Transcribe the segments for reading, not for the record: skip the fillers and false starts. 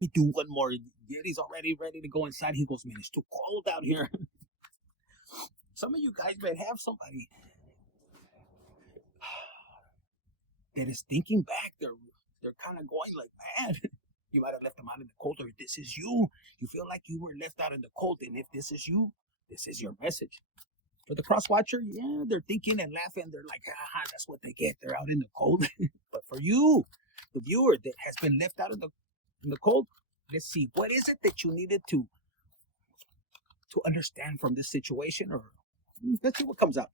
me do one more. Yeti's already ready to go inside. He goes, man, it's too cold out here. Some of you guys might have somebody that is thinking back. They're kind of going like, man, you might have left them out in the cold, or this is you. You feel like you were left out in the cold, and if this is you, this is your message. For the cross watcher, yeah, they're thinking and laughing. They're like, that's what they get. They're out in the cold. But for you, the viewer that has been left out in the cold, let's see, what is it that you needed to understand from this situation? Or let's see what comes out.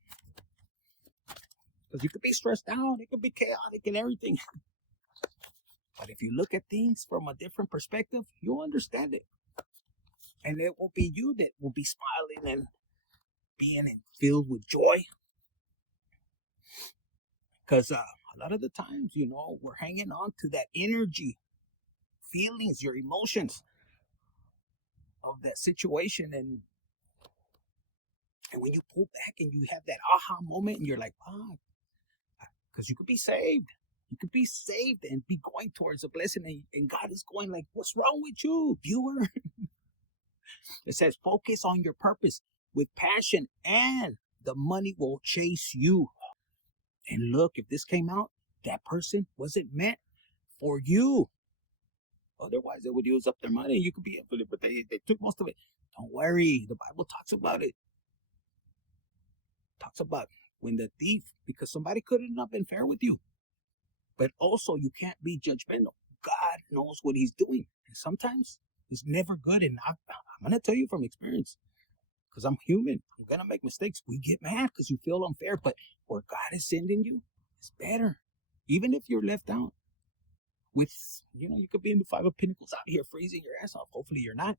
Because you could be stressed out, it could be chaotic and everything. But if you look at things from a different perspective, you'll understand it. And it will be you that will be smiling and being filled with joy. Because a lot of the times, we're hanging on to that energy, feelings, your emotions of that situation. And when you pull back and you have that aha moment and you're like, because you could be saved. You could be saved and be going towards a blessing, and God is going like, what's wrong with you, viewer? It says, focus on your purpose with passion and the money will chase you. And look, if this came out, that person wasn't meant for you. Otherwise, they would use up their money. You could be infinite, but they took most of it. Don't worry. The Bible talks about it. Talks about when the thief, because somebody could have not been fair with you. But also, you can't be judgmental. God knows what he's doing. And sometimes it's never good. And I'm going to tell you from experience, because I'm human. I'm going to make mistakes. We get mad because you feel unfair. But where God is sending you is better. Even if you're left out with, you could be in the Five of Pentacles out here freezing your ass off. Hopefully you're not.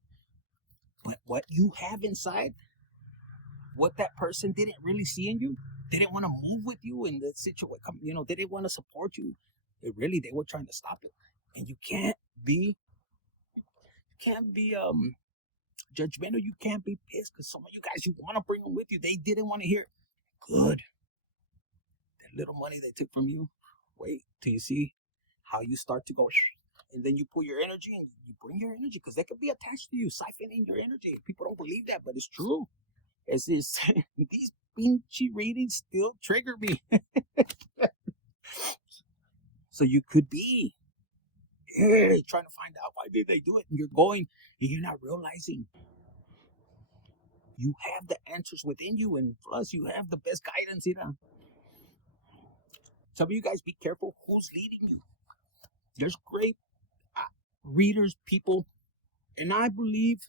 But what you have inside, what that person didn't really see in you, didn't want to move with you in the situation, they didn't want to support you. They were trying to stop it. And you can't be judgmental. You can't be pissed because some of you guys, you want to bring them with you. They didn't want to hear it. Good. That little money they took from you, wait till you see how you start to go, and then you pull your energy and you bring your energy, because they could be attached to you, siphoning your energy. People don't believe that, but it's true. As this, these pinchy readings still trigger me. So you could be trying to find out why did they do it, and you're going and you're not realizing you have the answers within you, and plus you have the best guidance. Some of you guys, be careful who's leading you. There's great readers, people, and I believe,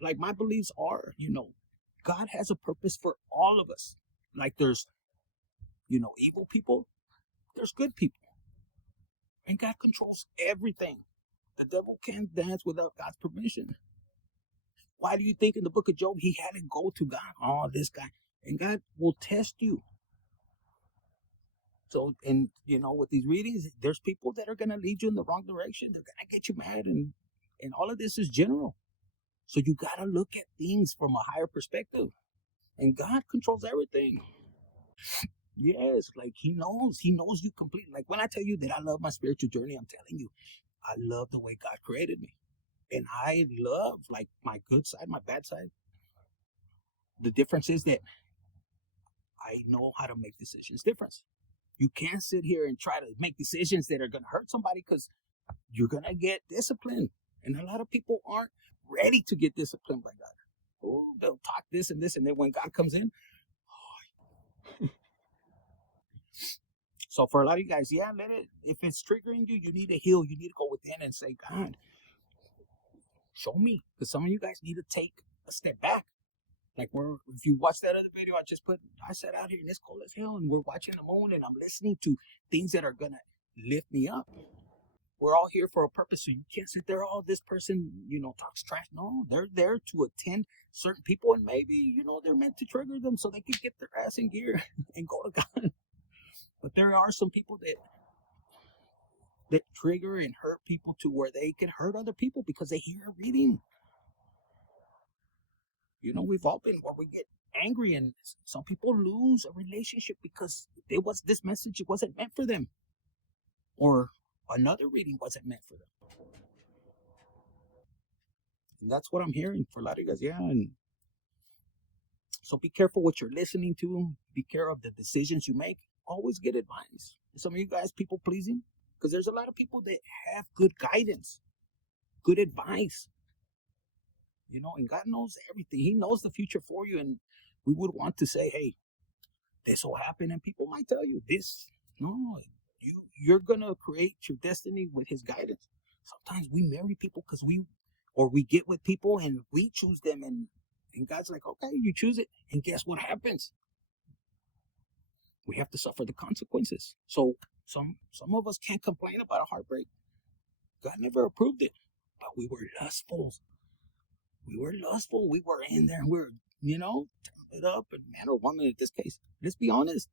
like my beliefs are, God has a purpose for all of us. Like there's, evil people, there's good people. And God controls everything. The devil can't dance without God's permission. Why do you think in the book of Job, he had to go to God? Oh, this guy. And God will test you. So, and with these readings, there's people that are going to lead you in the wrong direction. They're going to get you mad. And all of this is general. So you got to look at things from a higher perspective. And God controls everything. Yes, like he knows you completely. Like when I tell you that I love my spiritual journey, I'm telling you, I love the way God created me. And I love like my good side, my bad side. The difference is that I know how to make decisions different. You can't sit here and try to make decisions that are going to hurt somebody, because you're going to get disciplined. And a lot of people aren't ready to get disciplined by God. Oh, they'll talk this and this, and then when God comes in, so for a lot of you guys, let it. If it's triggering you, you need to heal. You need to go within and say, God, show me. Because some of you guys need to take a step back. Like if you watch that other video I sat out here and it's cold as hell, and we're watching the moon, and I'm listening to things that are going to lift me up. We're all here for a purpose. So you can't sit there, this person, talks trash. No, they're there to attend certain people, and maybe, they're meant to trigger them so they can get their ass in gear and go to God. But there are some people that trigger and hurt people to where they can hurt other people because they hear a reading. We've all been where we get angry, and some people lose a relationship because this message wasn't meant for them, or another reading wasn't meant for them. And that's what I'm hearing for a lot of you guys. Yeah. And so be careful what you're listening to. Be careful of the decisions you make. Always get advice. Some of you guys, people pleasing, because there's a lot of people that have good guidance, good advice, and God knows everything. He knows the future for you. And we would want to say, hey, this will happen. And people might tell you this. No, you're going to create your destiny with his guidance. Sometimes we marry people because we get with people and we choose them. And God's like, okay, you choose it. And guess what happens? We have to suffer the consequences. So some of us can't complain about a heartbreak. God never approved it. But we were lustful. We were in there and we're, turning it up. And man or woman in this case, let's be honest.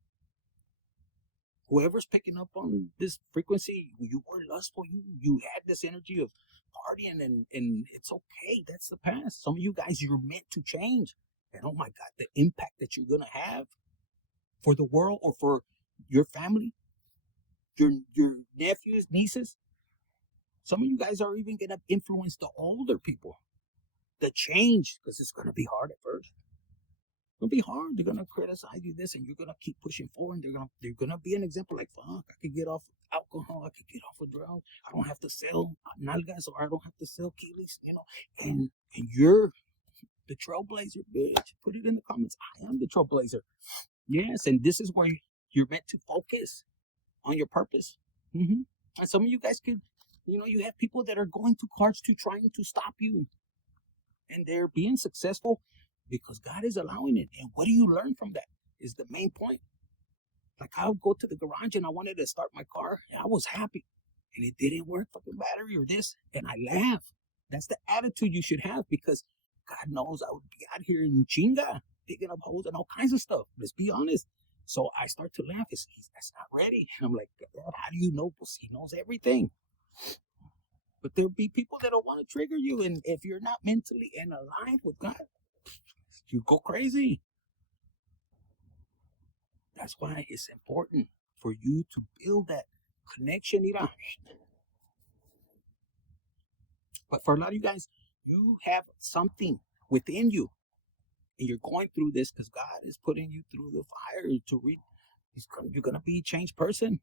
Whoever's picking up on this frequency, you were lustful. You had this energy of partying and it's okay. That's the past. Some of you guys, you're meant to change. And oh my God, the impact that you're going to have for the world or for your family, your nephews, nieces. Some of you guys are even going to influence the older people. The change, because it's going to be hard at first. It'll be hard. They're going to criticize you this, and you're going to keep pushing forward. They're going to be an example like, fuck, I could get off alcohol. I could get off of drugs. I don't have to sell nalgas or I don't have to sell kilis, and you're the trailblazer, bitch. Put it in the comments. I am the trailblazer. Yes, and this is where you're meant to focus on your purpose. And some of you guys could, you have people that are going to cards to trying to stop you. And they're being successful because God is allowing it. And what do you learn from that is the main point. Like I would go to the garage and I wanted to start my car and I was happy. And it didn't work, fucking battery or this. And I laughed. That's the attitude you should have because God knows I would be out here in chinga, digging up holes and all kinds of stuff. Let's be honest. So I start to laugh. That's not ready. And I'm like, God, how do you know? Pues he knows everything. But there'll be people that don't want to trigger you. And if you're not mentally in aligned with God, you go crazy. That's why it's important for you to build that connection. But for a lot of you guys, you have something within you. And you're going through this because God is putting you through the fire to read. You're going to be a changed person.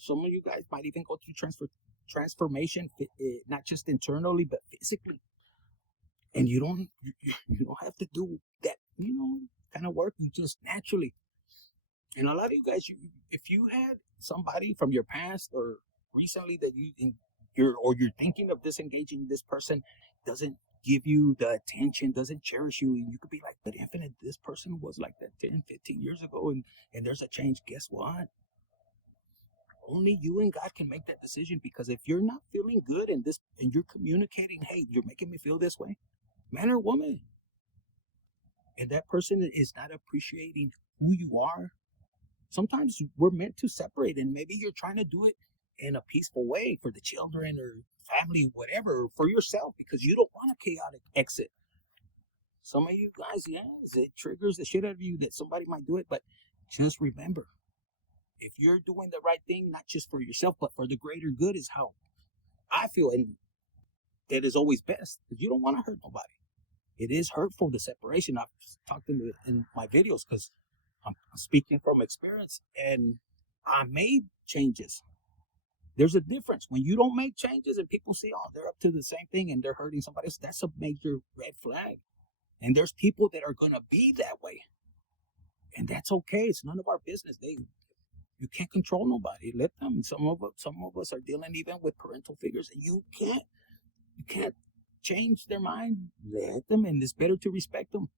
Some of you guys might even go through transformation, not just internally, but physically. And you don't have to do that, kind of work. You just naturally. And a lot of you guys, if you had somebody from your past or recently that you're thinking of disengaging, this person doesn't give you the attention, doesn't cherish you, and you could be like, but Infinite, this person was like that 10, 15 years ago, and there's a change. Guess what? Only you and God can make that decision, because if you're not feeling good and you're communicating, hey, you're making me feel this way, man or woman, and that person is not appreciating who you are, sometimes we're meant to separate, and maybe you're trying to do it in a peaceful way for the children or family, whatever, for yourself, because you don't want a chaotic exit. Some of you guys, yes, it triggers the shit out of you that somebody might do it, but just remember, if you're doing the right thing, not just for yourself, but for the greater good, is how I feel, and that is always best, because you don't want to hurt nobody. It is hurtful, the separation. I've talked in my videos, because I'm speaking from experience, and I made changes. There's a difference when you don't make changes and people see, oh, they're up to the same thing and they're hurting somebody else. That's a major red flag. And there's people that are going to be that way. And that's okay. It's none of our business. You can't control nobody. Let them. Some of us are dealing even with parental figures, and you can't change their mind. Let them, and it's better to respect them.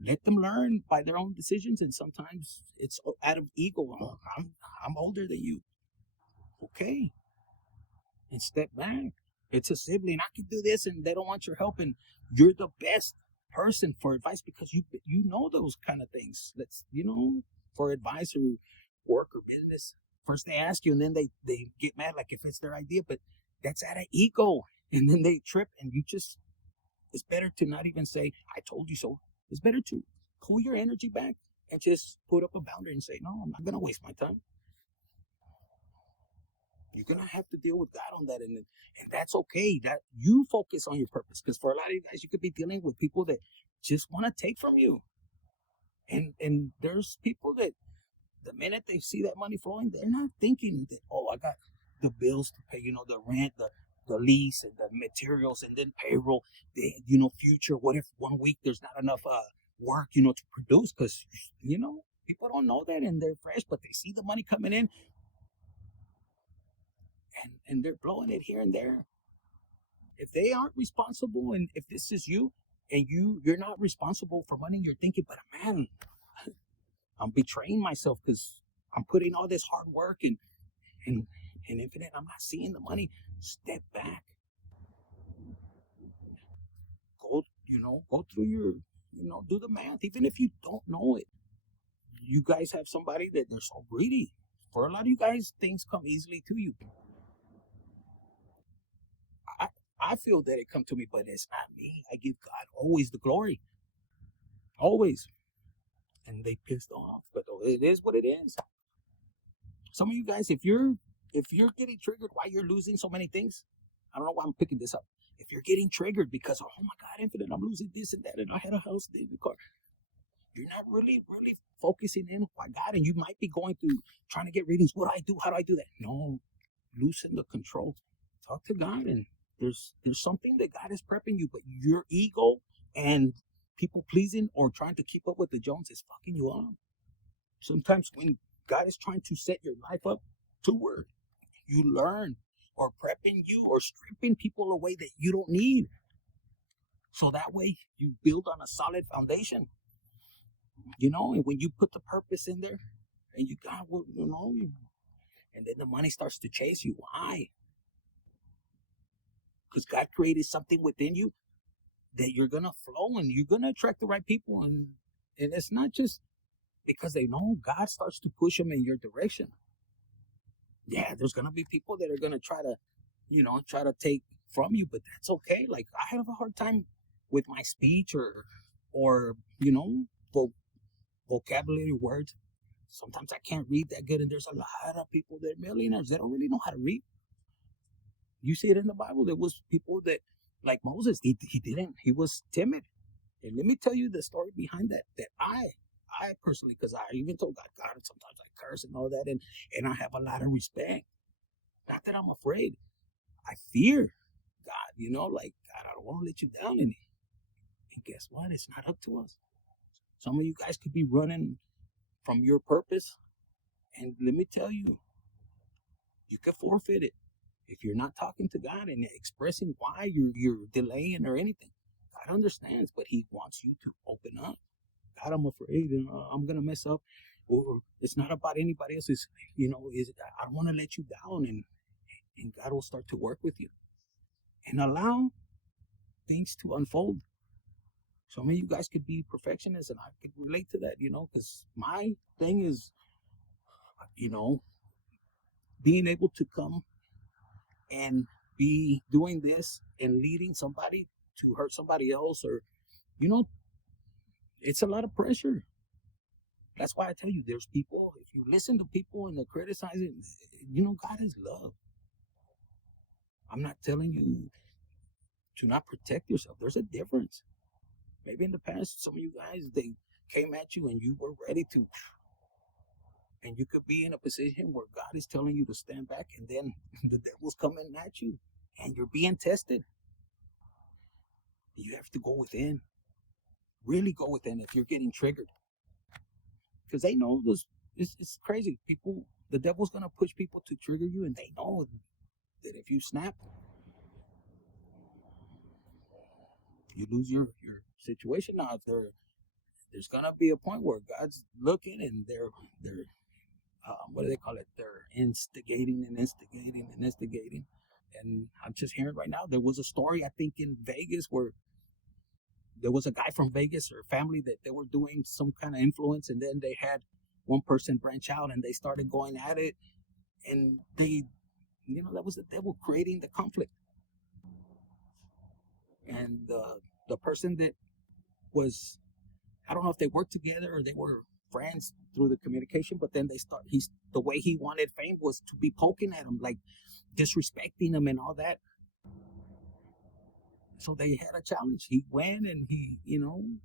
Let them learn by their own decisions, and sometimes it's out of ego. Oh, I'm older than you. Okay. And step back. It's a sibling. I can do this, and they don't want your help, and you're the best person for advice because you know those kind of things. That's for advice or work or business. First they ask you, and then they get mad like if it's their idea, but that's out of ego, and then they trip, and it's better to not even say I told you so. It's better to pull your energy back and just put up a boundary and say, no, I'm not gonna waste my time. You're gonna have to deal with God on that, and that's okay. That you focus on your purpose, because for a lot of you guys, you could be dealing with people that just want to take from you, and there's people that the minute they see that money flowing, they're not thinking that, oh, I got the bills to pay, the rent, the lease, and the materials, and then payroll, the future. What if one week there's not enough work, to produce? Because people don't know that, and they're fresh, but they see the money coming in, and they're blowing it here and there. If they aren't responsible, and if this is you, and you're not responsible for money, you're thinking, but man, I'm betraying myself because I'm putting all this hard work and infinite. I'm not seeing the money. Step back. Go through your, do the math. Even if you don't know it, you guys have somebody that they're so greedy. For a lot of you guys, things come easily to you. I feel that it come to me, but it's not me. I give God always the glory. Always. And they pissed off, but it is what it is. Some of you guys, if you're getting triggered why you're losing so many things, I don't know why I'm picking this up. If you're getting triggered because, oh my God, infinite, I'm losing this and that, and I had a house, a car, you're not really focusing in on God, and you might be going through trying to get readings. What do I do? How do I do that? No, loosen the control. Talk to God, and there's something that God is prepping you, but your ego and people pleasing or trying to keep up with the Joneses is fucking you up. Sometimes when God is trying to set your life up to where you learn, or prepping you, or stripping people away that you don't need, so that way you build on a solid foundation, and when you put the purpose in there, and you got what, and then the money starts to chase you. Why? Because God created something within you that you're gonna flow, and you're gonna attract the right people, and it's not just because they know. God starts to push them in your direction. Yeah, there's gonna be people that are gonna try to take from you, but that's okay. Like, I have a hard time with my speech or vocabulary words. Sometimes I can't read that good, and there's a lot of people that are millionaires that don't really know how to read. You see it in the Bible. There was people that, like Moses, he was timid. And let me tell you the story behind that I personally, because I even told God, sometimes I curse and all that, and I have a lot of respect. Not that I'm afraid. I fear God, like, God, I don't want to let you down. And guess what? It's not up to us. Some of you guys could be running from your purpose. And let me tell you, you could forfeit it if you're not talking to God and expressing why you're delaying or anything. God understands, but He wants you to open up. God, I'm afraid, I'm gonna mess up, or it's not about anybody else. It's I don't want to let you down, and God will start to work with you and allow things to unfold. Some of you guys could be perfectionists, and I could relate to that, because my thing is, being able to come and be doing this and leading somebody to hurt somebody else, or, it's a lot of pressure. That's why I tell you, there's people, if you listen to people and they're criticizing, God is love. I'm not telling you to not protect yourself. There's a difference. Maybe in the past, some of you guys, they came at you and you were ready to, and you could be in a position where God is telling you to stand back, and then the devil's coming at you and you're being tested. You have to go within, really go within if you're getting triggered. Because they know this, it's crazy. People, the devil's going to push people to trigger you, and they know that if you snap, you lose your situation. Now, if there's going to be a point where God's looking, and they're what do they call it? They're instigating and instigating and instigating. And I'm just hearing right now, there was a story, I think, in Vegas, where there was a guy from Vegas or a family that they were doing some kind of influence, and then they had one person branch out, and they started going at it, and they, that was the devil creating the conflict. And the person that was, I don't know if they worked together or they were friends through the communication, but then the way he wanted fame was to be poking at him, like disrespecting him and all that. So they had a challenge. He went and he,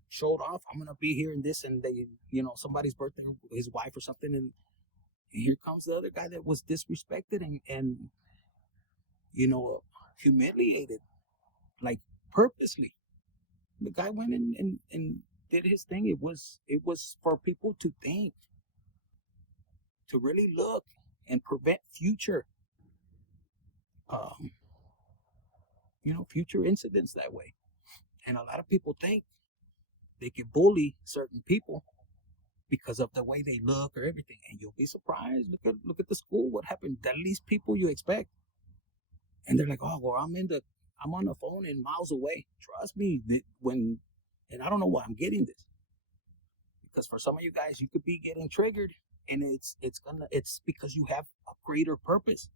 showed off. I'm gonna be here and this, and they, somebody's birthday, his wife or something, and here comes the other guy that was disrespected and humiliated, like purposely. The guy went and did his thing. It was for people to think, to really look and prevent future, future incidents that way. And a lot of people think they can bully certain people because of the way they look or everything. And you'll be surprised. Look at the school. What happened? The least people you expect. And they're like, oh, well, I'm on the phone and miles away. Trust me, and I don't know why I'm getting this. Because for some of you guys, you could be getting triggered, and it's because you have a greater purpose.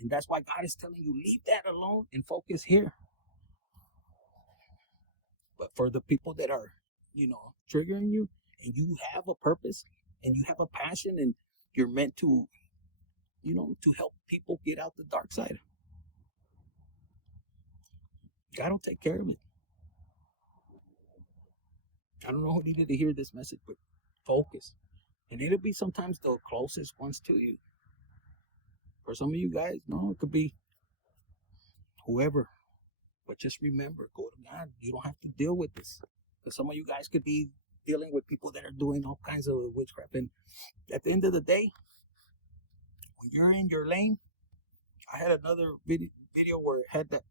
And that's why God is telling you, leave that alone and focus here. But for the people that are, triggering you, and you have a purpose and you have a passion and you're meant to, to help people get out the dark side, God will take care of it. I don't know who needed to hear this message, but focus. And it'll be sometimes the closest ones to you. For some of you guys, no, it could be whoever. But just remember, go to God. You don't have to deal with this. Because some of you guys could be dealing with people that are doing all kinds of witchcraft. And at the end of the day, when you're in your lane, I had another video where it had that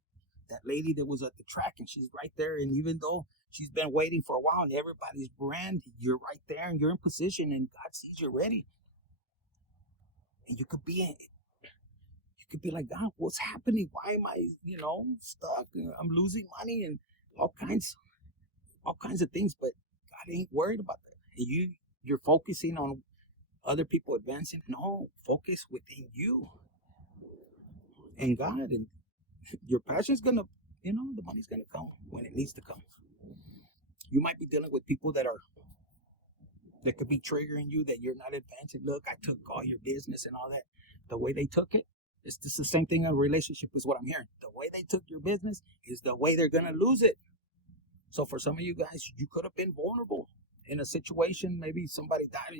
lady that was at the track, and she's right there. And even though she's been waiting for a while and everybody's brand, you're right there and you're in position and God sees you're ready. And you could be like, God, what's happening? Why am I, stuck? I'm losing money and all kinds of things. But God ain't worried about that. And you're focusing on other people advancing. No, focus within you and God, and your passion's gonna, the money's gonna come when it needs to come. You might be dealing with people that could be triggering you, that you're not advancing. Look, I took all your business and all that. The way they took it, it's just the same thing in a relationship is what I'm hearing. The way they took your business is the way they're gonna lose it. So for some of you guys, you could have been vulnerable in a situation. Maybe somebody died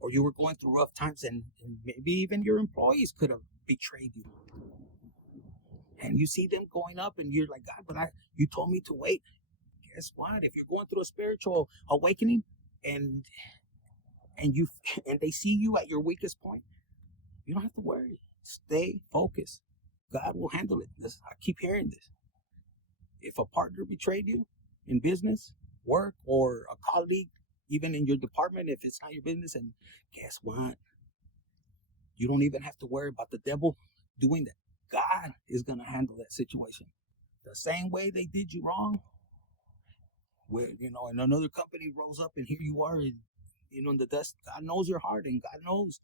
or you were going through rough times, and maybe even your employees could have betrayed you. And you see them going up and you're like, God, but you told me to wait. Guess what? If you're going through a spiritual awakening and they see you at your weakest point, you don't have to worry. Stay focused. God will handle it. I keep hearing this. If a partner betrayed you in business, work, or a colleague, even in your department, if it's not your business, and guess what? You don't even have to worry about the devil doing that. God is going to handle that situation. The same way they did you wrong, where, and another company rose up and here you are, in the dust. God knows your heart and God knows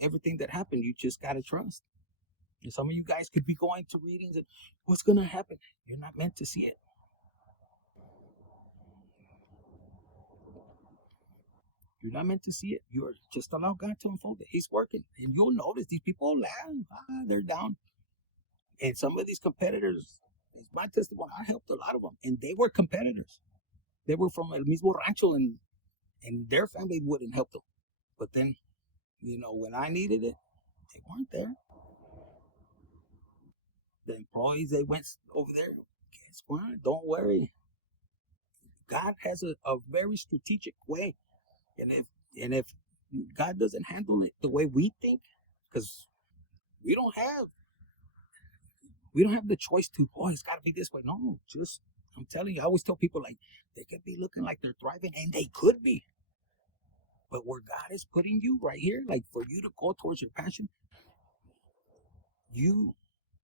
everything that happened. You just got to trust. And some of you guys could be going to readings and what's going to happen? You're not meant to see it. You're not meant to see it. You're just allow God to unfold it. He's working. And you'll notice these people laugh. They're down. And some of these competitors, it's my testimony, I helped a lot of them. And they were competitors. They were from El Mismo Rancho, and their family wouldn't help them. But then, when I needed it, they weren't there. The employees, they went over there. Guess what? Don't worry. God has a very strategic way. And if God doesn't handle it the way we think, because we don't have the choice to, it's got to be this way. No, I'm telling you, I always tell people, like, they could be looking like they're thriving, and they could be. But where God is putting you right here, like for you to go towards your passion,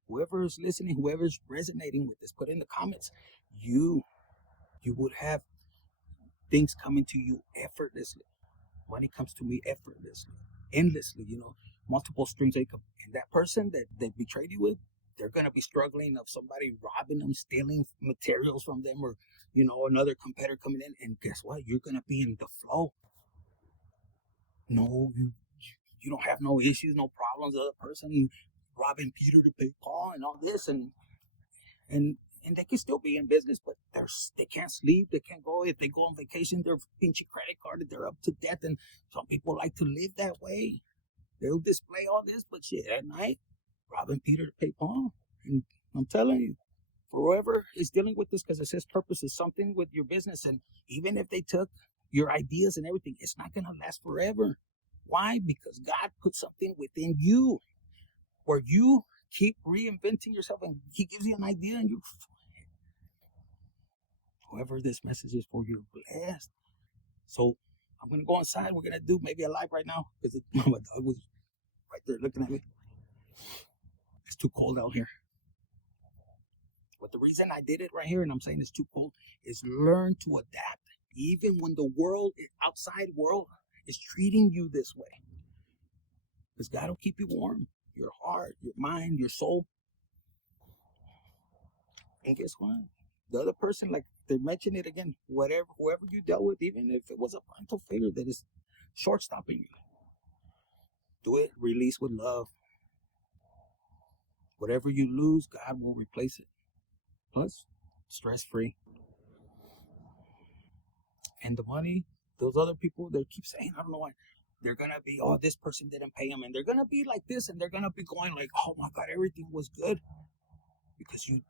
whoever is listening, whoever's resonating with this, put in the comments, you would have things coming to you effortlessly. Money comes to me effortlessly, endlessly, multiple streams of income. And that person that they betrayed you with, they're going to be struggling of somebody robbing them, stealing materials from them, or, another competitor coming in. And guess what? You're going to be in the flow. No, you don't have no issues, no problems. The other person robbing Peter to pay Paul and all this, and they can still be in business, but they can't sleep, they can't go. If they go on vacation, they're pinchy credit carded, they're up to death, and some people like to live that way. They'll display all this, but shit, at night, robbing Peter to pay Paul. And I'm telling you, for whoever is dealing with this, because it says purpose is something with your business, and even if they took your ideas and everything, it's not going to last forever. Why? Because God put something within you where you keep reinventing yourself, and He gives you an idea, and whoever this message is for, you're blessed. So I'm going to go inside. We're going to do maybe a live right now because my dog was right there looking at me. It's too cold out here. But the reason I did it right here, and I'm saying it's too cold, is learn to adapt. Even when the outside world is treating you this way. Because God will keep you warm. Your heart, your mind, your soul. And guess what? The other person, like they mention it again, whoever you dealt with, even if it was a parental figure that is short-stopping you, do it, release with love. Whatever you lose, God will replace it. Plus, stress-free. And the money, those other people, they keep saying, I don't know why, they're going to be, oh, this person didn't pay them, and they're going to be like this, and they're going to be going like, oh my God, everything was good. Because you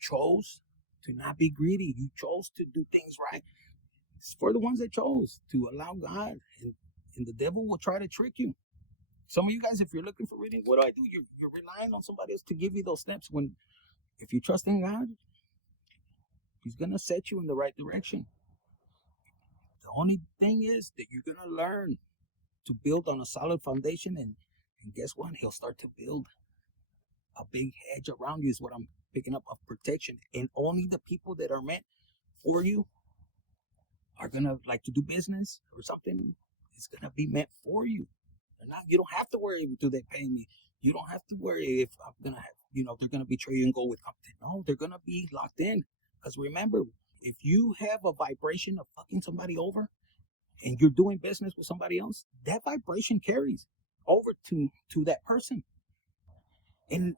chose to not be greedy. You chose to do things right. It's for the ones that chose to allow God, and the devil will try to trick you. Some of you guys, if you're looking for reading, what do? You're relying on somebody else to give you those steps, when if you trust in God, He's going to set you in the right direction. The only thing is that you're going to learn to build on a solid foundation, and guess what? He'll start to build a big hedge around you, is what I'm picking up, of protection. And only the people that are meant for you are going to like to do business or something. It's going to be meant for you. You don't have to worry, do they pay me? You don't have to worry if I'm going to have, if they're going to betray you and go with company. No, they're going to be locked in. Because remember, if you have a vibration of fucking somebody over and you're doing business with somebody else, that vibration carries over to that person. And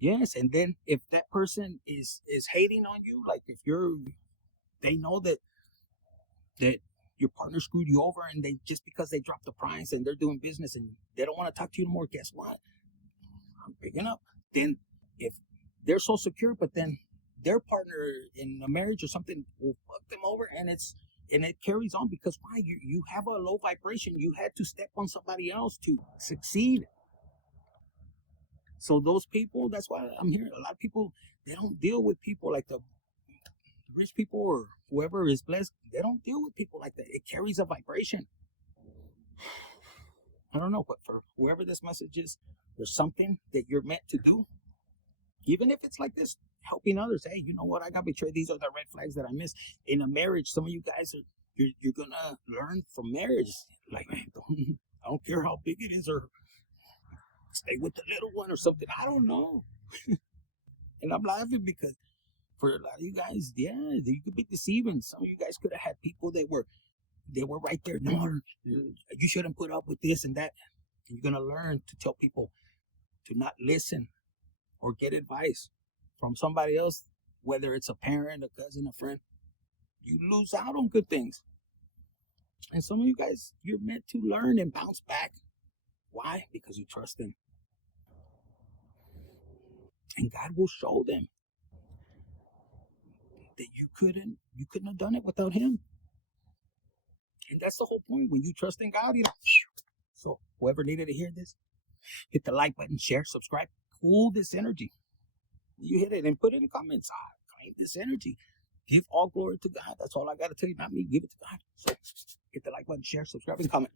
yes, and then if that person is hating on you, like if they know that your partner screwed you over, and they just because they dropped the price and they're doing business and they don't want to talk to you anymore, guess what? I'm picking up. Then if they're so secure, but then their partner in a marriage or something will fuck them over, and it carries on, because why? You have a low vibration. You had to step on somebody else to succeed. So those people, that's why I'm hearing a lot of people, they don't deal with people like the rich people or whoever is blessed. They don't deal with people like that. It carries a vibration. I don't know, but for whoever this message is, there's something that you're meant to do. Even if it's like this, helping others. Hey, you know what? I got betrayed. These are the red flags that I missed. In a marriage, some of you guys you're going to learn from marriage. Like, man, I don't care how big it is, or stay with the little one or something. I don't know. And I'm laughing because for a lot of you guys, yeah, you could be deceiving. Some of you guys could have had people that were right there. No, you shouldn't put up with this and that. And you're going to learn to tell people to not listen or get advice from somebody else, whether it's a parent, a cousin, a friend. You lose out on good things. And some of you guys, you're meant to learn and bounce back. Why? Because you trust Him. And God will show them that you couldn't have done it without Him. And that's the whole point. When you trust in God, So whoever needed to hear this, hit the like button, share, subscribe, cool this energy. You hit it and put it in the comments. Claim this energy. Give all glory to God. That's all I got to tell you. Not me. Give it to God. So hit the like button, share, subscribe, and comment.